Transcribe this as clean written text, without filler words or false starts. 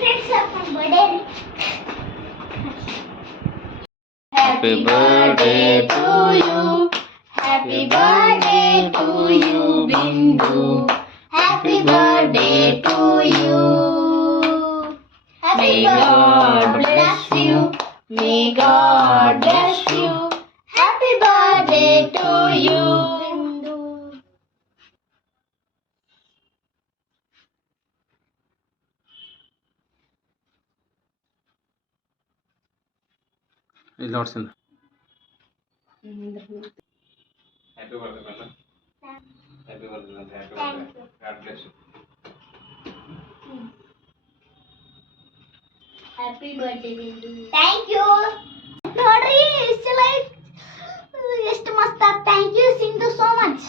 friends are from birthday. Happy birthday to you. Happy birthday to you, Bindu. Happy birthday to you. May God bless you. May God bless you. Happy birthday to you. ಇಲ್ಲಿ ನೋಡ್ಸಿಂದ Happy birthday, Nanda. Happy birthday, Nanda. Happy Thank birthday. you. God bless you. Happy birthday, Bindu. Thank you. ನೋಡ್ರಿ ಇಷ್ಟು like ಎಷ್ಟು ಮಸ್ತ್ thank you Sindhu so much